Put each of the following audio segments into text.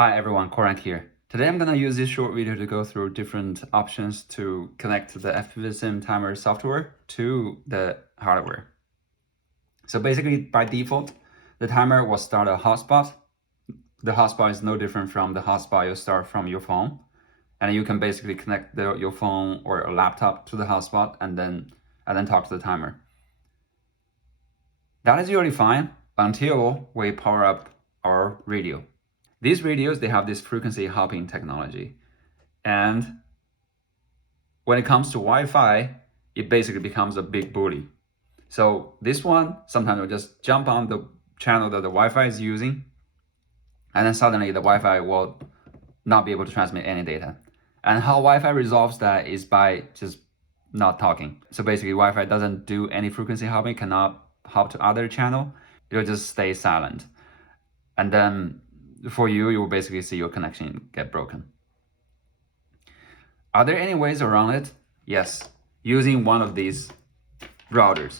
Hi everyone, Correct here. Today I'm gonna use this short video to go through different options to connect the FPVSIM Timer software to the hardware. So basically, by default, the timer will start a hotspot. The hotspot is no different from the hotspot you start from your phone. And you can basically connect your phone or a laptop to the hotspot and then talk to the timer. That is usually fine until we power up our radio. These radios, they have this frequency hopping technology. And when it comes to Wi-Fi, it basically becomes a big bully. So this one, sometimes will just jump on the channel that the Wi-Fi is using, and then suddenly the Wi-Fi will not be able to transmit any data. And how Wi-Fi resolves that is by just not talking. So basically Wi-Fi doesn't do any frequency hopping, cannot hop to other channel, it'll just stay silent. And then for you will basically see your connection get broken. Are there any ways around it? Yes, using one of these routers.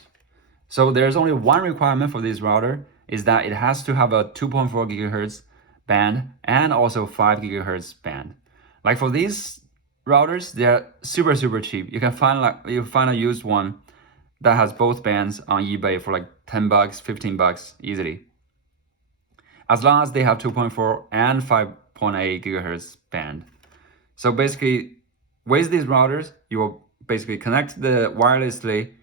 So there's only one requirement for this router, is that it has to have a 2.4 gigahertz band and also 5 gigahertz band. Like for these routers, they're super cheap. You can find a used one that has both bands on eBay for like 10 bucks, 15 bucks easily. As long as they have 2.4 and 5.8 gigahertz band. So basically, with these routers, you will basically connect the wirelessly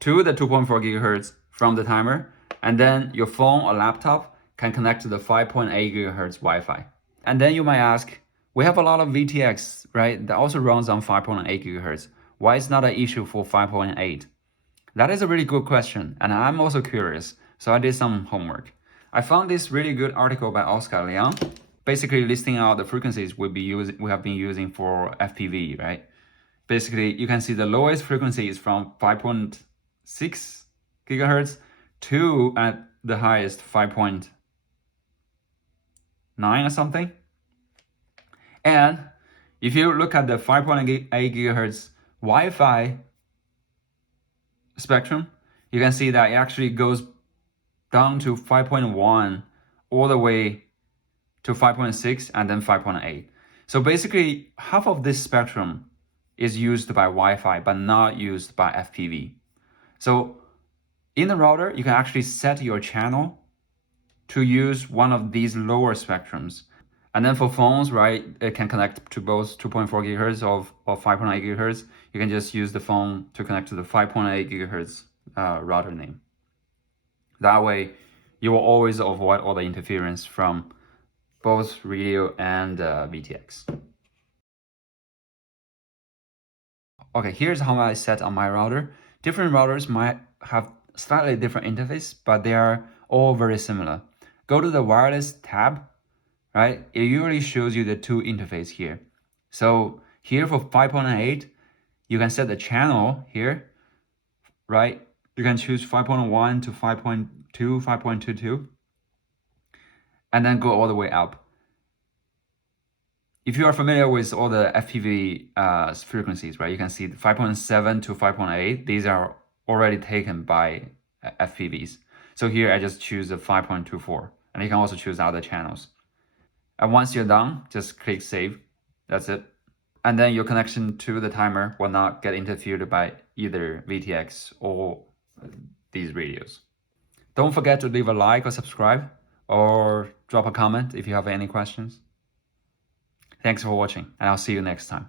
to the 2.4 gigahertz from the timer, and then your phone or laptop can connect to the 5.8 gigahertz Wi-Fi. And then you might ask, we have a lot of VTX, right, that also runs on 5.8 gigahertz. Why is not an issue for 5.8? That is a really good question, and I'm also curious, so I did some homework. I found this really good article by Oscar Leon, basically listing out the frequencies we have been using for FPV, right? Basically, you can see the lowest frequency is from 5.6 gigahertz to at the highest 5.9 or something. And if you look at the 5.8 gigahertz Wi-Fi spectrum, you can see that it actually goes down to 5.1 all the way to 5.6 and then 5.8. So basically, half of this spectrum is used by Wi-Fi, but not used by FPV. So in the router, you can actually set your channel to use one of these lower spectrums. And then for phones, right, it can connect to both 2.4 gigahertz or 5.8 gigahertz. You can just use the phone to connect to the 5.8 gigahertz router name. That way, you will always avoid all the interference from both radio and VTX. Okay, here's how I set on my router. Different routers might have slightly different interface, but they are all very similar. Go to the wireless tab, right? It usually shows you the two interface here. So here for 5.8, you can set the channel here, right? You can choose 5.1 to 5.2, 5.22, and then go all the way up. If you are familiar with all the FPV frequencies, right, you can see 5.7 to 5.8, these are already taken by FPVs. So here I just choose the 5.24, and you can also choose other channels. And once you're done, just click save. That's it. And then your connection to the timer will not get interfered by either VTX or these radios. Don't forget to leave a like or subscribe, or drop a comment if you have any questions. Thanks for watching, and I'll see you next time.